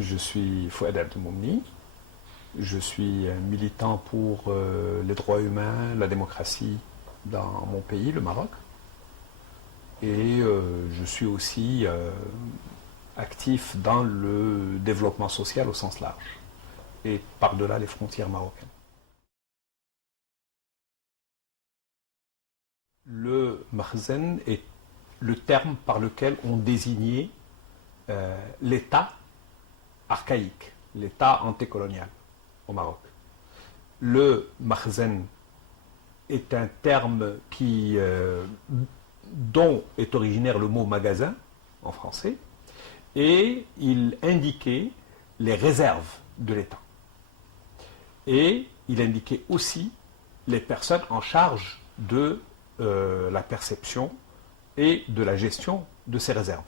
Je suis Fouad Abdelmoumni. Je suis militant pour les droits humains, la démocratie dans mon pays, le Maroc. Et je suis aussi actif dans le développement social au sens large et par-delà les frontières marocaines. Le makhzen est le terme par lequel on désignait l'État archaïque, l'État antécolonial au Maroc. Le makhzen est un terme dont est originaire le mot magasin en français, et il indiquait les réserves de l'État. Et il indiquait aussi les personnes en charge de la perception et de la gestion de ces réserves.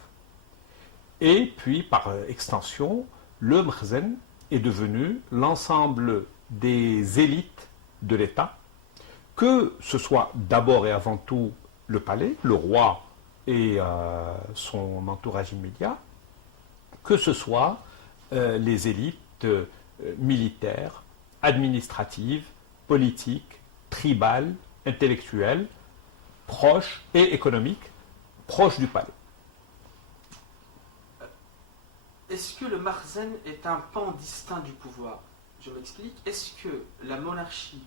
Et puis, par extension, le makhzen est devenu l'ensemble des élites de l'État, que ce soit d'abord et avant tout le palais, le roi et son entourage immédiat, que ce soit les élites militaires, administratives, politiques, tribales, intellectuelles, proches et économiques, proches du palais. Est-ce que le makhzen est un pan distinct du pouvoir? Je m'explique. Est-ce que la monarchie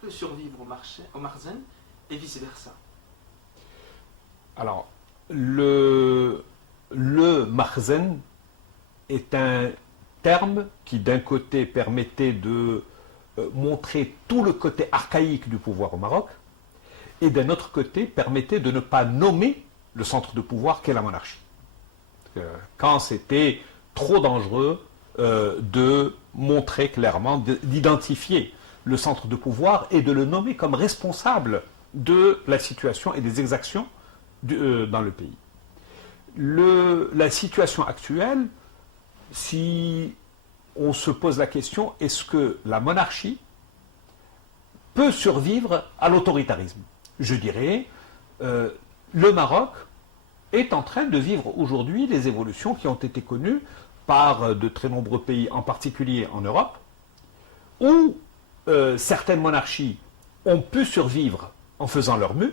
peut survivre au makhzen et vice-versa? Alors, le makhzen est un terme qui, d'un côté, permettait de montrer tout le côté archaïque du pouvoir au Maroc, et d'un autre côté, permettait de ne pas nommer le centre de pouvoir qu'est la monarchie. Quand c'était trop dangereux de montrer clairement, d'identifier le centre de pouvoir et de le nommer comme responsable de la situation et des exactions dans le pays. La situation actuelle, si on se pose la question, est-ce que la monarchie peut survivre à l'autoritarisme? Je dirais, le Maroc est en train de vivre aujourd'hui les évolutions qui ont été connues par de très nombreux pays, en particulier en Europe, où certaines monarchies ont pu survivre en faisant leur mue,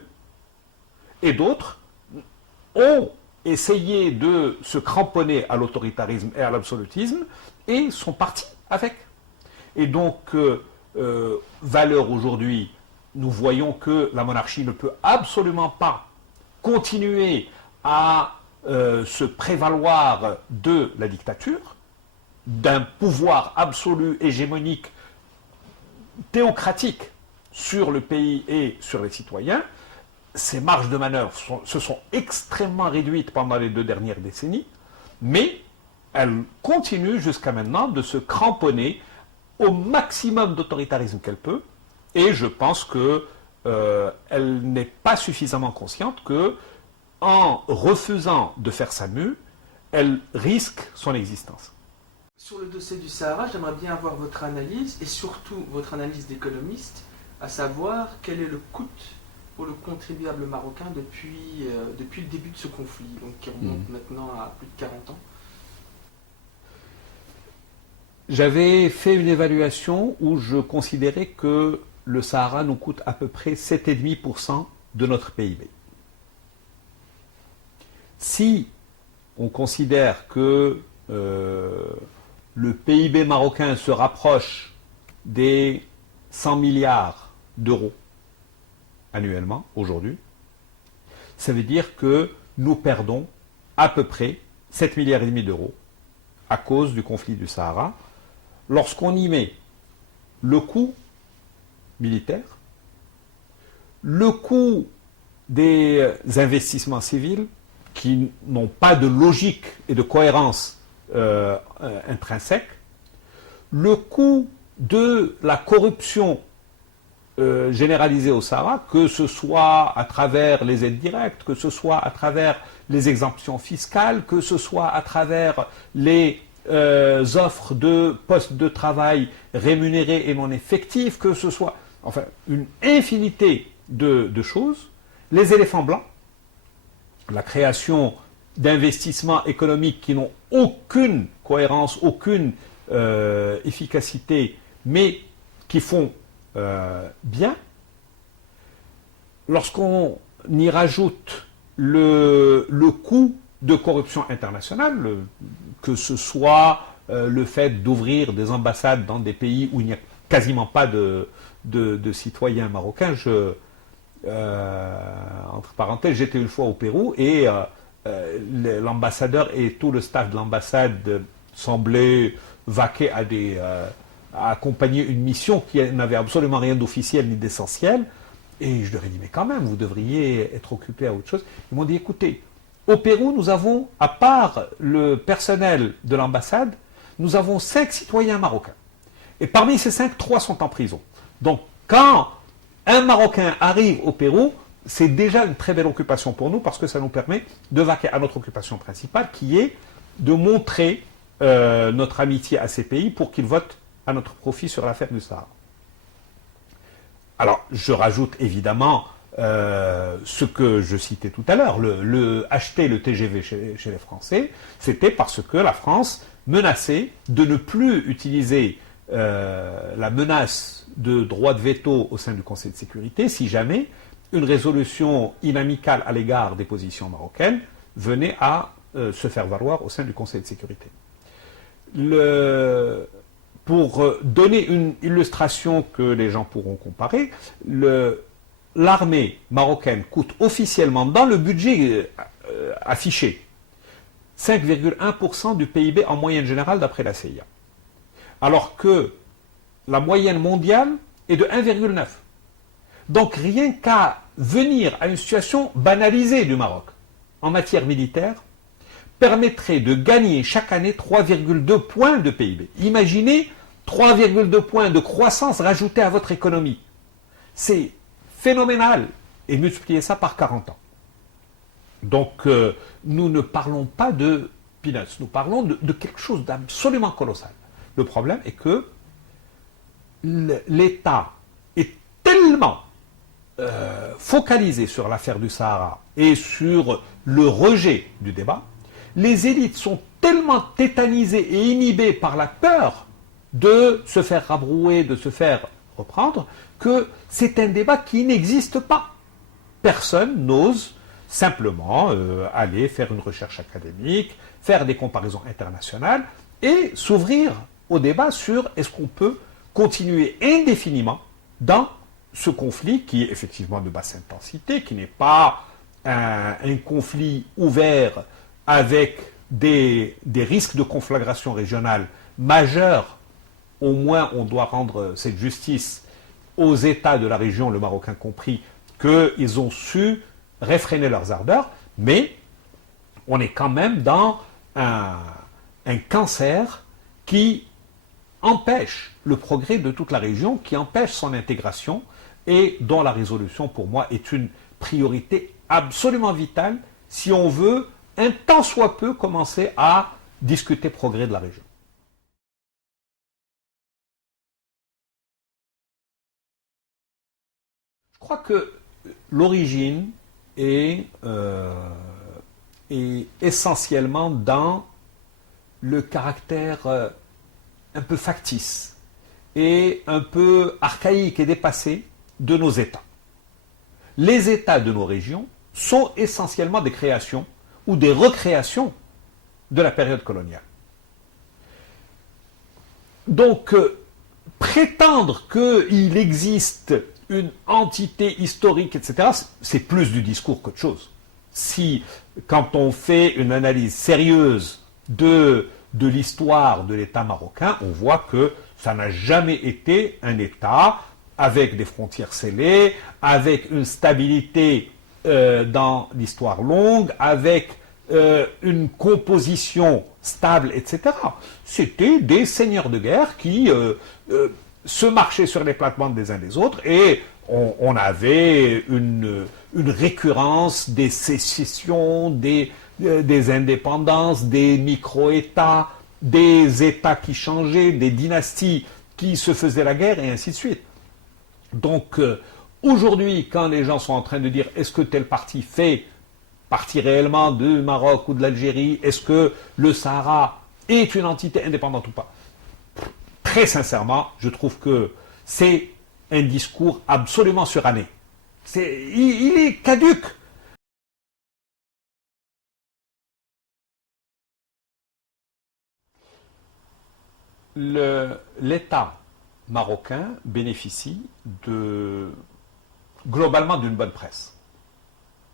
et d'autres ont essayé de se cramponner à l'autoritarisme et à l'absolutisme, et sont partis avec. Et donc, valeur aujourd'hui, nous voyons que la monarchie ne peut absolument pas continuer à se prévaloir de la dictature, d'un pouvoir absolu, hégémonique, théocratique sur le pays et sur les citoyens. Ces marges de manœuvre se sont extrêmement réduites pendant les 2 dernières décennies, mais elle continue jusqu'à maintenant de se cramponner au maximum d'autoritarisme qu'elle peut, et je pense qu'elle n'est pas suffisamment consciente que, en refusant de faire sa mue, elle risque son existence. Sur le dossier du Sahara, j'aimerais bien avoir votre analyse, et surtout votre analyse d'économiste, à savoir quel est le coût pour le contribuable marocain depuis le début de ce conflit, donc qui remonte maintenant à plus de 40 ans. J'avais fait une évaluation où je considérais que le Sahara nous coûte à peu près 7,5% de notre PIB. Si on considère que le PIB marocain se rapproche des 100 milliards d'euros annuellement, aujourd'hui, ça veut dire que nous perdons à peu près 7,5 milliards d'euros à cause du conflit du Sahara. Lorsqu'on y met le coût militaire, le coût des investissements civils qui n'ont pas de logique et de cohérence intrinsèque, le coût de la corruption généralisée au Sahara, que ce soit à travers les aides directes, que ce soit à travers les exemptions fiscales, que ce soit à travers les offres de postes de travail rémunérés et non effectifs, que ce soit, enfin, une infinité de choses. Les éléphants blancs, la création d'investissements économiques qui n'ont aucune cohérence, aucune efficacité, mais qui font bien, lorsqu'on y rajoute le coût de corruption internationale, que ce soit le fait d'ouvrir des ambassades dans des pays où il n'y a quasiment pas de citoyens marocains. Entre parenthèses, j'étais une fois au Pérou et l'ambassadeur et tout le staff de l'ambassade semblaient vaquer à accompagner une mission qui n'avait absolument rien d'officiel ni d'essentiel. Et je leur ai dit, mais quand même, vous devriez être occupé à autre chose. Ils m'ont dit, écoutez, au Pérou, nous avons, à part le personnel de l'ambassade, nous avons 5 citoyens marocains. Et parmi ces 5, 3 sont en prison. Donc, quand un Marocain arrive au Pérou, c'est déjà une très belle occupation pour nous parce que ça nous permet de vaquer à notre occupation principale qui est de montrer notre amitié à ces pays pour qu'ils votent à notre profit sur l'affaire du Sahara. Alors, je rajoute évidemment ce que je citais tout à l'heure, acheter le TGV chez les Français, c'était parce que la France menaçait de ne plus utiliser la menace de droit de veto au sein du Conseil de sécurité si jamais une résolution inamicale à l'égard des positions marocaines venait à se faire valoir au sein du Conseil de sécurité. Pour donner une illustration que les gens pourront comparer, l'armée marocaine coûte officiellement, dans le budget affiché, 5,1% du PIB en moyenne générale d'après la CIA. Alors que la moyenne mondiale est de 1,9. Donc rien qu'à venir à une situation banalisée du Maroc en matière militaire, permettrait de gagner chaque année 3,2 points de PIB. Imaginez 3,2 points de croissance rajoutés à votre économie. C'est phénoménal. Et multipliez ça par 40 ans. Donc, nous ne parlons pas de peanuts, nous parlons de quelque chose d'absolument colossal. Le problème est que l'État est tellement focalisé sur l'affaire du Sahara et sur le rejet du débat. Les élites sont tellement tétanisées et inhibées par la peur de se faire rabrouer, de se faire reprendre, que c'est un débat qui n'existe pas. Personne n'ose simplement aller faire une recherche académique, faire des comparaisons internationales et s'ouvrir au débat sur est-ce qu'on peut continuer indéfiniment dans ce conflit qui est effectivement de basse intensité, qui n'est pas un conflit ouvert avec des risques de conflagration régionale majeurs. Au moins, on doit rendre cette justice aux États de la région, le Marocain compris, qu'ils ont su réfréner leurs ardeurs, mais on est quand même dans un cancer qui empêche le progrès de toute la région, qui empêche son intégration et dont la résolution, pour moi, est une priorité absolument vitale si on veut un tant soit peu commencer à discuter progrès de la région. Je crois que l'origine est essentiellement dans le caractère un peu factice et un peu archaïque et dépassé de nos États. Les États de nos régions sont essentiellement des créations ou des recréations de la période coloniale. Donc, prétendre qu'il existe une entité historique, etc., c'est plus du discours qu'autre chose. Si, quand on fait une analyse sérieuse de l'histoire de l'État marocain, on voit que ça n'a jamais été un État avec des frontières scellées, avec une stabilité dans l'histoire longue, avec une composition stable, etc. C'était des seigneurs de guerre qui se marchaient sur les plates-bandes des uns des autres et on avait une récurrence des sécessions, des indépendances, des micro-États, des États qui changeaient, des dynasties qui se faisaient la guerre et ainsi de suite. Donc aujourd'hui, quand les gens sont en train de dire est-ce que tel parti fait partie réellement du Maroc ou de l'Algérie? Est-ce que le Sahara est une entité indépendante ou pas? Très sincèrement, je trouve que c'est un discours absolument suranné. Il est caduc. L'État marocain bénéficie globalement d'une bonne presse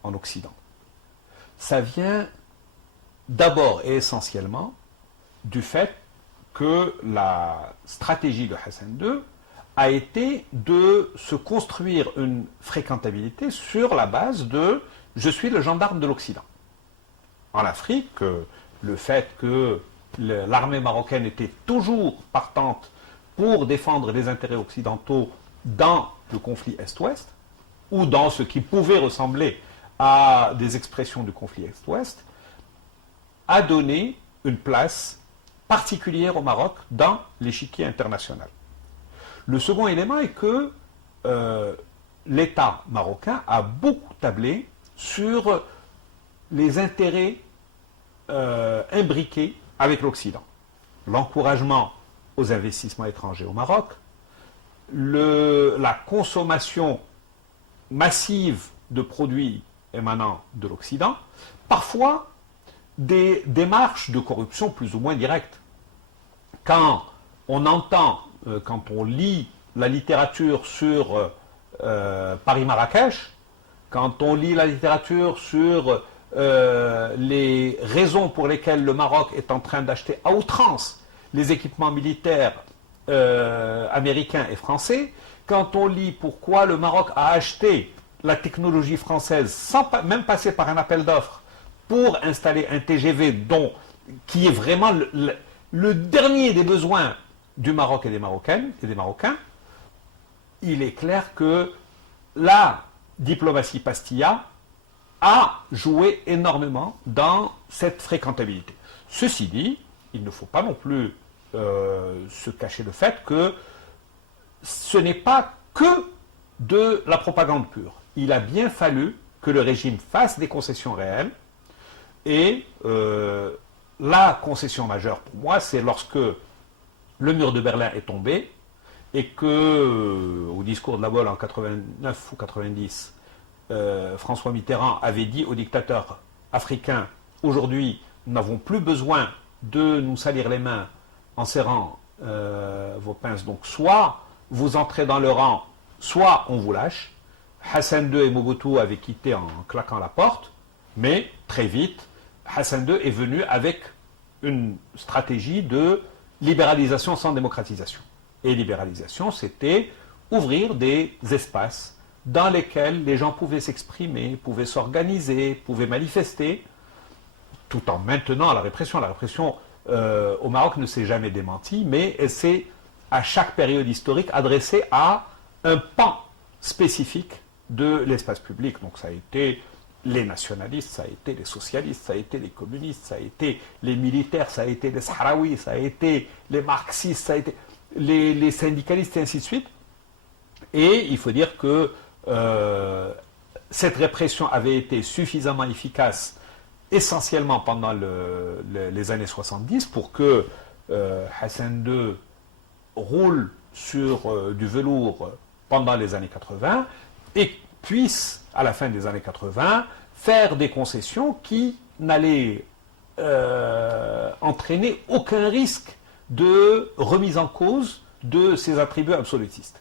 en Occident. Ça vient d'abord et essentiellement du fait que la stratégie de Hassan II a été de se construire une fréquentabilité sur la base de « je suis le gendarme de l'Occident ». En Afrique, le fait que l'armée marocaine était toujours partante pour défendre les intérêts occidentaux dans le conflit Est-Ouest, ou dans ce qui pouvait ressembler à des expressions du conflit Est-Ouest, a donné une place particulière au Maroc dans l'échiquier international. Le second élément est que l'État marocain a beaucoup tablé sur les intérêts imbriqués avec l'Occident. L'encouragement aux investissements étrangers au Maroc, la consommation massive de produits émanant de l'Occident, parfois des démarches de corruption plus ou moins directes. Quand on entend, quand on lit la littérature sur Paris-Marrakech, quand on lit la littérature sur les raisons pour lesquelles le Maroc est en train d'acheter à outrance les équipements militaires américains et français, quand on lit pourquoi le Maroc a acheté la technologie française sans même passer par un appel d'offres pour installer un TGV qui est vraiment le dernier des besoins du Maroc et des Marocaines et des Marocains, il est clair que la diplomatie Pastilla a joué énormément dans cette fréquentabilité. Ceci dit, il ne faut pas non plus se cacher le fait que ce n'est pas que de la propagande pure. Il a bien fallu que le régime fasse des concessions réelles, et la concession majeure pour moi, c'est lorsque le mur de Berlin est tombé et que, au discours de La Baule en 89 ou 90, François Mitterrand avait dit aux dictateurs africains, aujourd'hui, nous n'avons plus besoin de nous salir les mains en serrant vos pinces, donc soit vous entrez dans le rang, soit on vous lâche. Hassan II et Mobutu avaient quitté en claquant la porte, mais très vite, Hassan II est venu avec une stratégie de libéralisation sans démocratisation. Et libéralisation, c'était ouvrir des espaces dans lesquels les gens pouvaient s'exprimer, pouvaient s'organiser, pouvaient manifester, tout en maintenant la répression. La répression au Maroc ne s'est jamais démentie, mais elle s'est, à chaque période historique, adressée à un pan spécifique de l'espace public. Donc ça a été les nationalistes, ça a été les socialistes, ça a été les communistes, ça a été les militaires, ça a été les Sahraouis, ça a été les marxistes, ça a été les syndicalistes et ainsi de suite. Et il faut dire que cette répression avait été suffisamment efficace essentiellement pendant les années 70 pour que Hassan II roule sur du velours pendant les années 80 et puisse, à la fin des années 80, faire des concessions qui n'allaient entraîner aucun risque de remise en cause de ses attributs absolutistes.